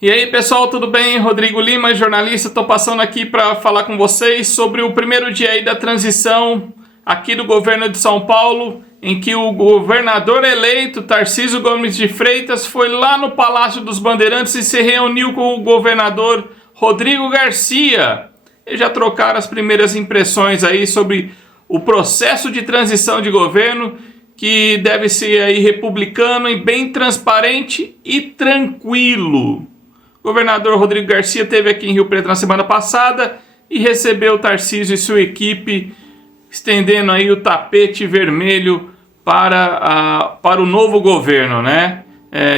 E aí pessoal, tudo bem? Rodrigo Lima, jornalista, estou passando aqui para falar com vocês sobre o primeiro dia aí da transição aqui do governo de São Paulo, em que o governador eleito, Tarcísio Gomes de Freitas, foi lá no Palácio dos Bandeirantes e se reuniu com o governador Rodrigo Garcia. Eles já trocaram as primeiras impressões aí sobre o processo de transição de governo, que deve ser aí republicano e bem transparente e tranquilo. O governador Rodrigo Garcia esteve aqui em Rio Preto na semana passada e recebeu Tarcísio e sua equipe, estendendo aí o tapete vermelho para o novo governo, né?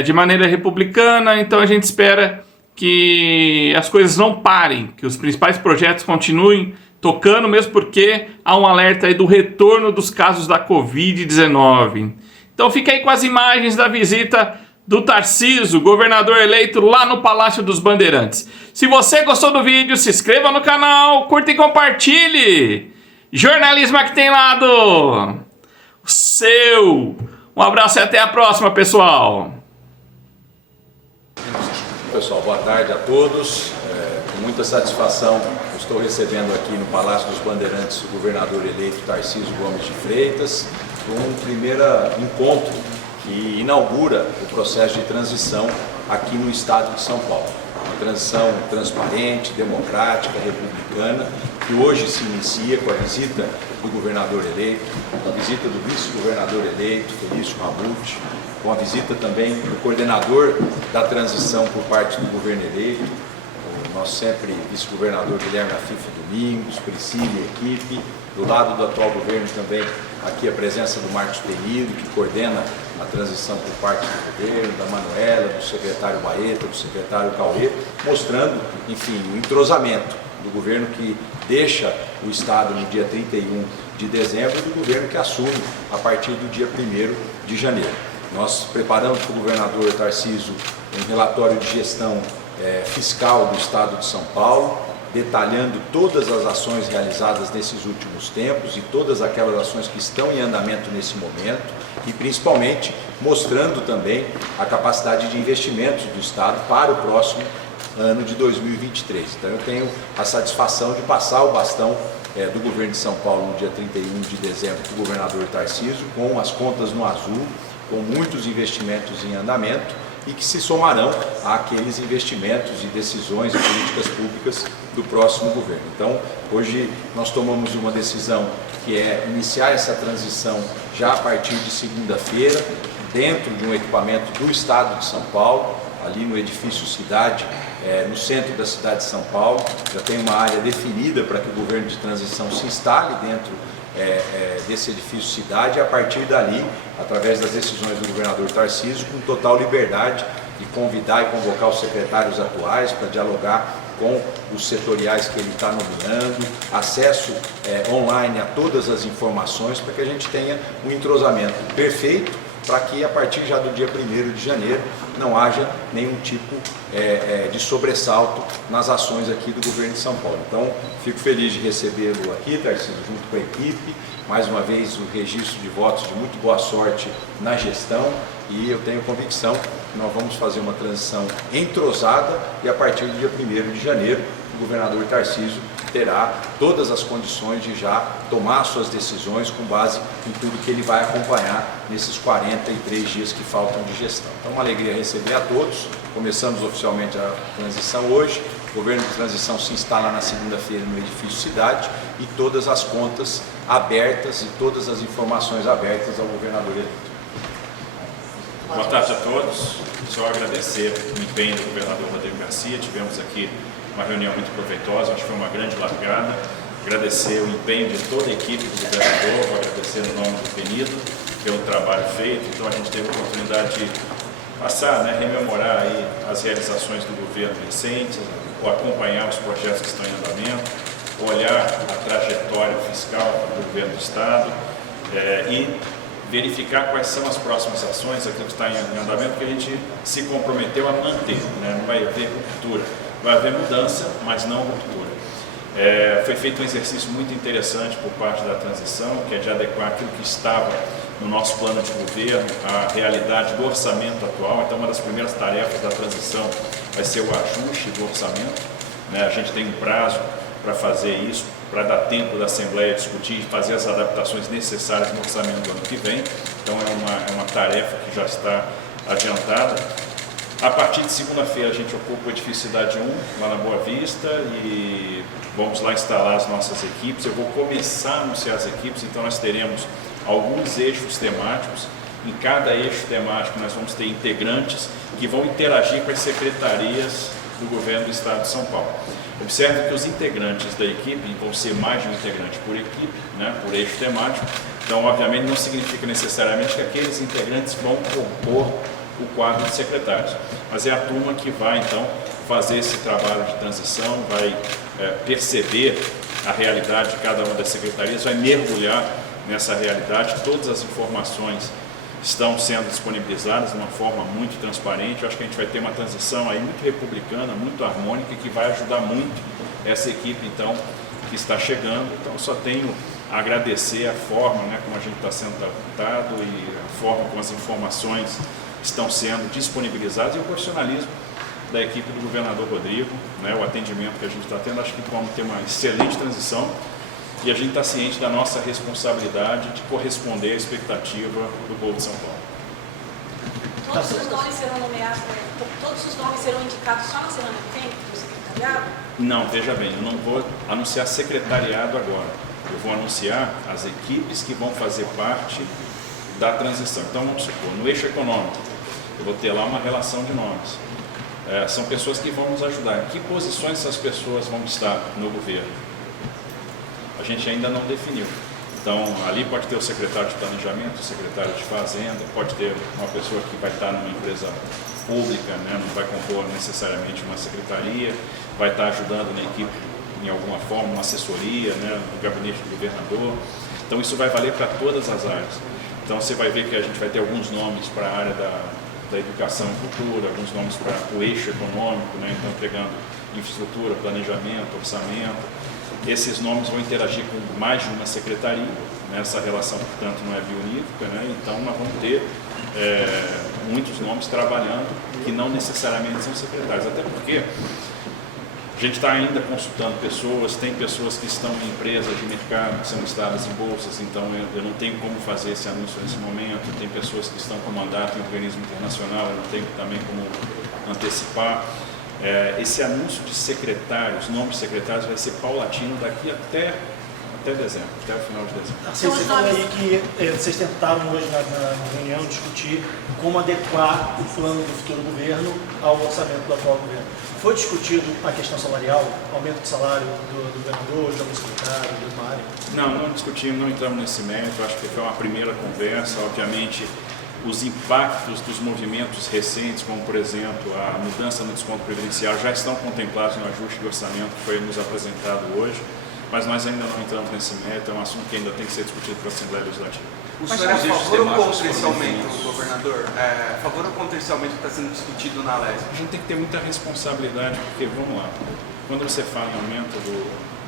De maneira republicana. Então a gente espera que as coisas não parem, que os principais projetos continuem tocando, mesmo porque há um alerta aí do retorno dos casos da Covid-19. Então fica aí com as imagens da visita do Tarcísio, governador eleito lá no Palácio dos Bandeirantes. Se você gostou do vídeo, se inscreva no canal, curta e compartilhe. Jornalismo aqui tem lado o seu. Um abraço e até a próxima, pessoal. Pessoal, boa tarde a todos. Com muita satisfação, estou recebendo aqui no Palácio dos Bandeirantes o governador eleito Tarcísio Gomes de Freitas, um primeiro encontro que inaugura o processo de transição aqui no estado de São Paulo. Uma transição transparente, democrática, republicana, que hoje se inicia com a visita do governador eleito, com a visita do vice-governador eleito, Felício Ramute, com a visita também do coordenador da transição por parte do governo eleito, o nosso sempre vice-governador Guilherme Afifo Domingos, Priscila e equipe. Do lado do atual governo também aqui a presença do Marcos Penido, que coordena a transição por parte do governo, da Manuela, do secretário Baeta, do secretário Cauê, mostrando, enfim, o entrosamento do governo que deixa o estado no dia 31 de dezembro e do governo que assume a partir do dia 1º de janeiro. Nós preparamos para o governador Tarcísio um relatório de gestão fiscal do estado de São Paulo, detalhando todas as ações realizadas nesses últimos tempos e todas aquelas ações que estão em andamento nesse momento e principalmente mostrando também a capacidade de investimentos do estado para o próximo ano de 2023. Então eu tenho a satisfação de passar o bastão do governo de São Paulo no dia 31 de dezembro para o governador Tarcísio, com as contas no azul, com muitos investimentos em andamento e que se somarão àqueles investimentos e decisões e políticas públicas do próximo governo. Então, hoje nós tomamos uma decisão que é iniciar essa transição já a partir de segunda-feira, dentro de um equipamento do estado de São Paulo, ali no edifício Cidade, no centro da cidade de São Paulo. Já tem uma área definida para que o governo de transição se instale dentro desse edifício Cidade, e a partir dali, através das decisões do governador Tarcísio, com total liberdade de convidar e convocar os secretários atuais para dialogar com os setoriais que ele está nomeando, acesso online a todas as informações para que a gente tenha um entrosamento perfeito, para que a partir já do dia 1º de janeiro não haja nenhum tipo de sobressalto nas ações aqui do governo de São Paulo. Então, fico feliz de recebê-lo aqui, Tarcísio, junto com a equipe. Mais uma vez, o registro de votos de muito boa sorte na gestão e eu tenho convicção que nós vamos fazer uma transição entrosada e a partir do dia 1º de janeiro, o governador Tarcísio terá todas as condições de já tomar suas decisões com base em tudo que ele vai acompanhar nesses 43 dias que faltam de gestão. Então, uma alegria receber a todos. Começamos oficialmente a transição hoje. O governo de transição se instala na segunda-feira no edifício Cidade e todas as contas abertas e todas as informações abertas ao governador eleito. Boa tarde a todos. Só agradecer o empenho do governador Rodrigo Garcia. Tivemos aqui uma reunião muito proveitosa, acho que foi uma grande largada. Agradecer o empenho de toda a equipe do governador, vou agradecer no nome do Penido pelo trabalho feito. Então a gente teve a oportunidade de passar, rememorar aí as realizações do governo recente, acompanhar os projetos que estão em andamento, olhar a trajetória fiscal do governo do estado e verificar quais são as próximas ações, aquilo que está em andamento, que a gente se comprometeu a manter, não vai haver ruptura. Vai haver mudança, mas não ruptura. Foi feito um exercício muito interessante por parte da transição, que é de adequar aquilo que estava no nosso plano de governo a realidade do orçamento atual. Então, uma das primeiras tarefas da transição vai ser o ajuste do orçamento, né? A gente tem um prazo para fazer isso, para dar tempo da Assembleia discutir e fazer as adaptações necessárias no orçamento do ano que vem. Então, é uma tarefa que já está adiantada. A partir de segunda-feira a gente ocupa o edifício Cidade 1, lá na Boa Vista, e vamos lá instalar as nossas equipes. Eu vou começar a anunciar as equipes, então nós teremos alguns eixos temáticos. Em cada eixo temático nós vamos ter integrantes que vão interagir com as secretarias do governo do Estado de São Paulo. Observe que os integrantes da equipe vão ser mais de um integrante por equipe, né, por eixo temático. Então, obviamente, não significa necessariamente que aqueles integrantes vão compor o quadro de secretários, mas é a turma que vai, então, fazer esse trabalho de transição, vai perceber a realidade de cada uma das secretarias, vai mergulhar nessa realidade. Todas as informações estão sendo disponibilizadas de uma forma muito transparente. Eu acho que a gente vai ter uma transição aí muito republicana, muito harmônica, que vai ajudar muito essa equipe, então, que está chegando. Então, eu só tenho a agradecer a forma, né, como a gente está sendo tratado e a forma como as informações estão sendo disponibilizadas e o profissionalismo da equipe do governador Rodrigo, né, o atendimento que a gente está tendo. Acho que vamos ter uma excelente transição e a gente está ciente da nossa responsabilidade de corresponder à expectativa do povo de São Paulo. Todos os nomes serão nomeados, todos os nomes serão indicados só na semana que vem do secretariado? Não, veja bem, eu não vou anunciar secretariado agora. Eu vou anunciar as equipes que vão fazer parte da transição. Então, vamos supor, no eixo econômico, eu vou ter lá uma relação de nomes. São pessoas que vão nos ajudar. Em que posições essas pessoas vão estar no governo? A gente ainda não definiu. Então, ali pode ter o secretário de Planejamento, o secretário de Fazenda, pode ter uma pessoa que vai estar numa empresa pública, né, não vai compor necessariamente uma secretaria, vai estar ajudando na equipe em alguma forma, uma assessoria, né, no gabinete do governador. Então, isso vai valer para todas as áreas. Então, você vai ver que a gente vai ter alguns nomes para a área da educação e cultura, alguns nomes para o eixo econômico, né, então pegando infraestrutura, planejamento, orçamento. Esses nomes vão interagir com mais de uma secretaria, né? Essa relação, portanto, não é bionívoca, né? Então nós vamos ter muitos nomes trabalhando que não necessariamente são secretários, até porque a gente está ainda consultando pessoas, tem pessoas que estão em empresas de mercado, que são listadas em bolsas, então eu não tenho como fazer esse anúncio nesse momento, tem pessoas que estão com mandato em organismo internacional, eu não tenho também como antecipar. Esse anúncio de secretários, nomes de secretários, vai ser paulatino daqui até dezembro, até o final de dezembro. Assim, você falou aí que vocês tentaram hoje na reunião discutir como adequar o plano do futuro governo ao orçamento do atual governo. Foi discutido a questão salarial, aumento de salário do governador, de algum secretário, do Mário? Não discutimos, não entramos nesse mérito, acho que foi uma primeira conversa. Obviamente, os impactos dos movimentos recentes, como por exemplo a mudança no desconto previdenciário, já estão contemplados no ajuste de orçamento que foi nos apresentado hoje, mas nós ainda não entramos nesse mérito, é um assunto que ainda tem que ser discutido pela Assembleia Legislativa. O senhor é a favor ou contra esse aumento, governador? A favor ou contra esse aumento que está sendo discutido na LESP? A gente tem que ter muita responsabilidade, porque, vamos lá, quando você fala em aumento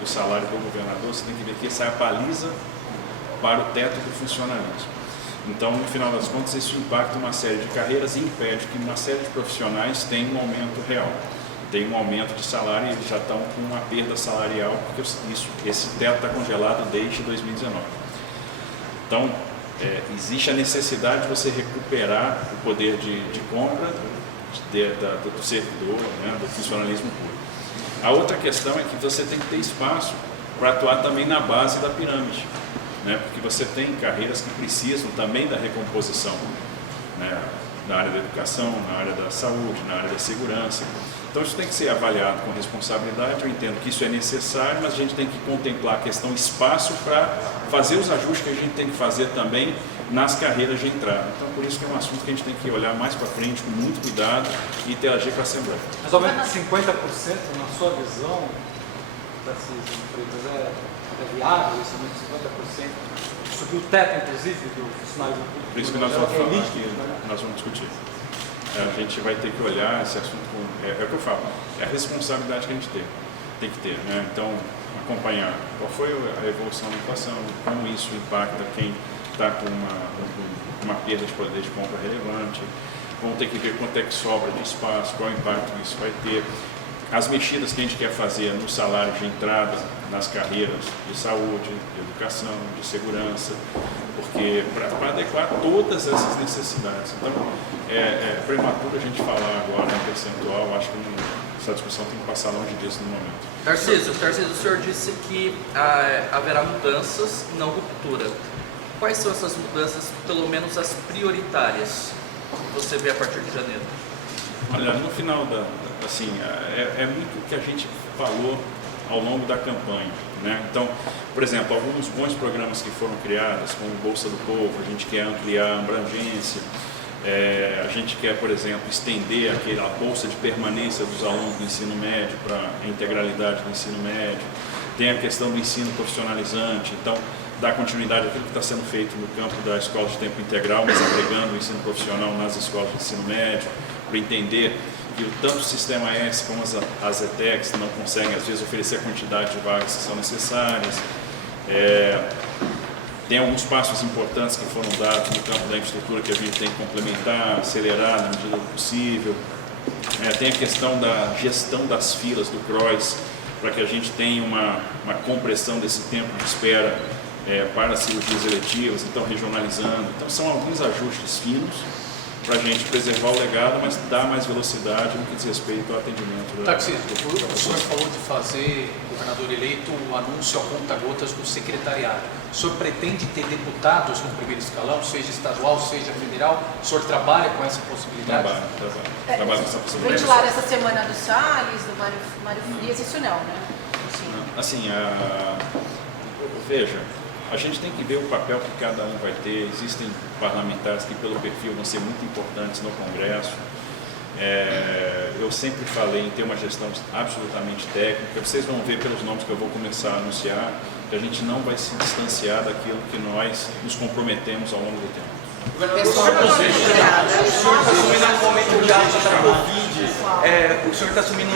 do salário do governador, você tem que ver que essa é a baliza para o teto do funcionalismo. Então, no final das contas, isso impacta uma série de carreiras e impede que uma série de profissionais tenham um aumento real. Tem um aumento de salário e eles já estão com uma perda salarial, porque esse teto está congelado desde 2019. Então, existe a necessidade de você recuperar o poder de compra do servidor, né, do funcionalismo público. A outra questão é que você tem que ter espaço para atuar também na base da pirâmide, né, porque você tem carreiras que precisam também da recomposição, né, na área da educação, na área da saúde, na área da segurança. Então isso tem que ser avaliado com responsabilidade. Eu entendo que isso é necessário, mas a gente tem que contemplar a questão espaço para fazer os ajustes que a gente tem que fazer também nas carreiras de entrada. Então por isso que é um assunto que a gente tem que olhar mais para frente, com muito cuidado e interagir com a Assembleia. Mas aumento de 50%, na sua visão, dessas empresas, é viável esse aumento de 50%? Subiu o teto, inclusive, do funcionário público? Por isso que nós vamos falar aqui, nós vamos discutir. A gente vai ter que olhar esse assunto com... É o que eu falo, é a responsabilidade que a gente tem que ter, né? Então, acompanhar qual foi a evolução da inflação, como isso impacta quem está com uma perda de poder de compra relevante. Vamos ter que ver quanto é que sobra de espaço, qual impacto isso vai ter. As mexidas que a gente quer fazer no salário de entrada nas carreiras de saúde, de educação, de segurança, porque para adequar todas essas necessidades. Então, é prematuro a gente falar agora em percentual, acho que essa discussão tem que passar longe disso no momento. Tarcísio, o senhor disse que haverá mudanças, não ruptura. Quais são essas mudanças, pelo menos as prioritárias, que você vê a partir de janeiro? Olha, no final assim, é muito o que a gente falou ao longo da campanha, né? Então, por exemplo, alguns bons programas que foram criados, como o Bolsa do Povo, a gente quer ampliar a abrangência, a gente quer, por exemplo, estender a bolsa de permanência dos alunos do ensino médio para a integralidade do ensino médio, tem a questão do ensino profissionalizante, então dar continuidade àquilo que está sendo feito no campo da escola de tempo integral, mas agregando o ensino profissional nas escolas de ensino médio, para entender que tanto o Sistema S como as ETECs não conseguem, às vezes, oferecer a quantidade de vagas que são necessárias. Tem alguns passos importantes que foram dados no campo da infraestrutura que a gente tem que complementar, acelerar na medida do possível. Tem a questão da gestão das filas do CROIS, para que a gente tenha uma compressão desse tempo de espera para cirurgias eletivas, então regionalizando. Então são alguns ajustes finos para a gente preservar o legado, mas dar mais velocidade no que diz respeito ao atendimento. Tarcísio, o senhor falou de fazer, governador eleito, o anúncio a conta-gotas do secretariado. O senhor pretende ter deputados no primeiro escalão, seja estadual, seja federal? O senhor trabalha com essa possibilidade? Trabalho com essa possibilidade. Ventilar essa semana do Salles, do Mário Frias, isso não, né? Assim, veja, a gente tem que ver o papel que cada um vai ter. Existem parlamentares que, pelo perfil, vão ser muito importantes no Congresso. Eu sempre falei em ter uma gestão absolutamente técnica. Vocês vão ver pelos nomes que eu vou começar a anunciar que a gente não vai se distanciar daquilo que nós nos comprometemos ao longo do tempo. O senhor está assumindo no momento de alta da Covid, o senhor está assumindo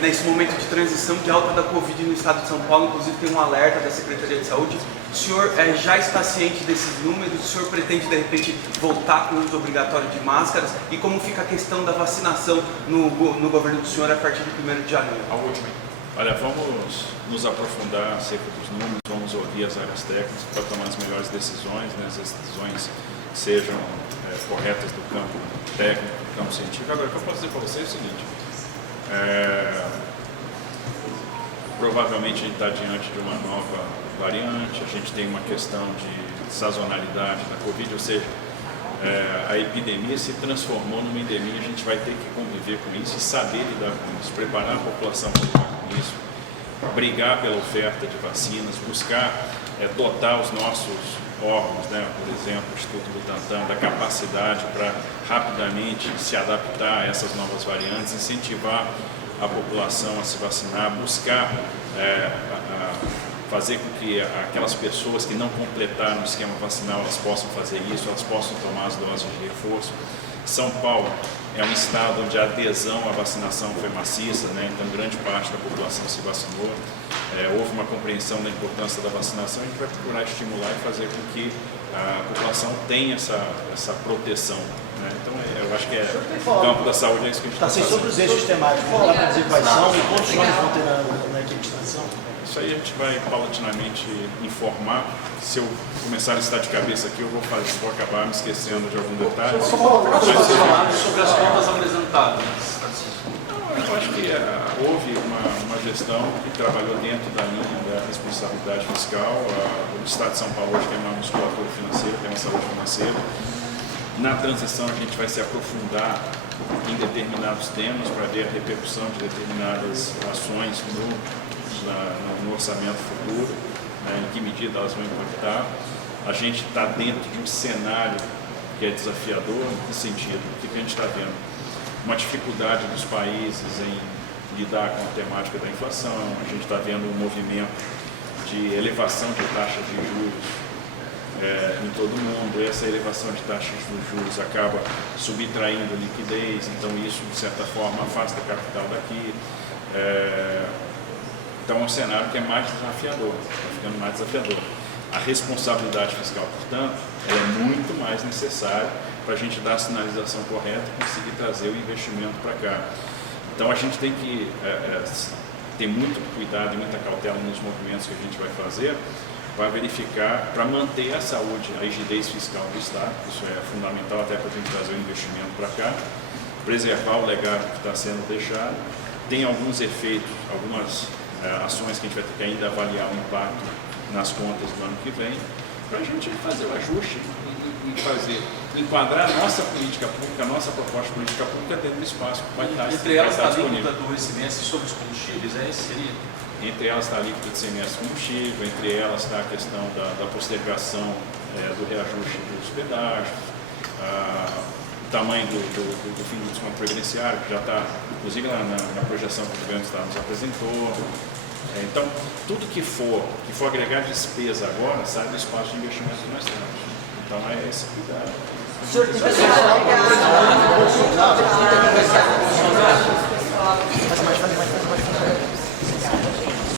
nesse momento de transição de alta da Covid no estado de São Paulo, inclusive tem um alerta da Secretaria de Saúde. O senhor já está ciente desses números? O senhor pretende, de repente, voltar com o uso obrigatório de máscaras? E como fica a questão da vacinação no governo do senhor a partir de 1º de janeiro? A última. Olha, vamos nos aprofundar acerca dos números, vamos ouvir as áreas técnicas para tomar as melhores decisões, né? As decisões sejam corretas do campo técnico, do campo científico. Agora, o que eu posso dizer para vocês é o seguinte, provavelmente a gente está diante de uma nova variante, a gente tem uma questão de sazonalidade da Covid, ou seja, a epidemia se transformou numa endemia, a gente vai ter que conviver com isso e saber lidar com isso, preparar a população para lidar com isso, brigar pela oferta de vacinas, buscar dotar os nossos órgãos, né, por exemplo, o Instituto Butantan, da capacidade para rapidamente se adaptar a essas novas variantes, incentivar a população a se vacinar, buscar fazer com que aquelas pessoas que não completaram o esquema vacinal, elas possam fazer isso, elas possam tomar as doses de reforço. São Paulo é um estado onde a adesão à vacinação foi maciça, né? Então grande parte da população se vacinou. Houve uma compreensão da importância da vacinação, a gente vai procurar estimular e fazer com que a população tenha essa proteção, né? Então eu acho que o campo da saúde é isso que a gente está fazendo. Sobre os eixos temáticos, vamos lá para dizer quais são e quantos nomes vão ter na equipe de extensão? Isso aí a gente vai paulatinamente informar. Se eu começar a listar de cabeça aqui, eu vou acabar me esquecendo de algum detalhe. Sobre as contas apresentadas. Eu acho que houve uma gestão que trabalhou dentro da linha da responsabilidade fiscal. O Estado de São Paulo hoje tem uma musculatura financeira, tem uma saúde financeira. Na transição a gente vai se aprofundar em determinados temas para ver a repercussão de determinadas ações no orçamento futuro, né, em que medida elas vão impactar. A gente está dentro de um cenário que é desafiador. Em que sentido? O que a gente está vendo? Uma dificuldade dos países em lidar com a temática da inflação, a gente está vendo um movimento de elevação de taxas de juros em todo o mundo. Essa elevação de taxas de juros acaba subtraindo liquidez, então isso de certa forma afasta capital daqui. Então é um cenário que é mais desafiador, está ficando mais desafiador. A responsabilidade fiscal, portanto, ela é muito mais necessária para a gente dar a sinalização correta e conseguir trazer o investimento para cá. Então a gente tem que ter muito cuidado e muita cautela nos movimentos que a gente vai fazer para verificar, para manter a saúde, a rigidez fiscal do Estado. Isso é fundamental até para a gente trazer o investimento para cá, preservar o legado que está sendo deixado. Tem alguns efeitos, algumas ações que a gente vai ter que ainda avaliar o impacto nas contas do ano que vem, para a gente fazer o ajuste e enquadrar a nossa política pública, a nossa proposta de política pública dentro do espaço que vai estar Entre elas está a disponível. alíquota do ICMS sobre os combustíveis, esse seria? Entre elas está a alíquota de ICMS combustível, entre elas está a questão da postergação do reajuste dos pedágios, o tamanho do fim do desconto previdenciário, que já está, inclusive, na projeção que o governo do Estado nos apresentou. Então, tudo que for agregar despesa agora, sai do espaço de investimento que nós temos. Então, é esse cuidado. O senhor tem que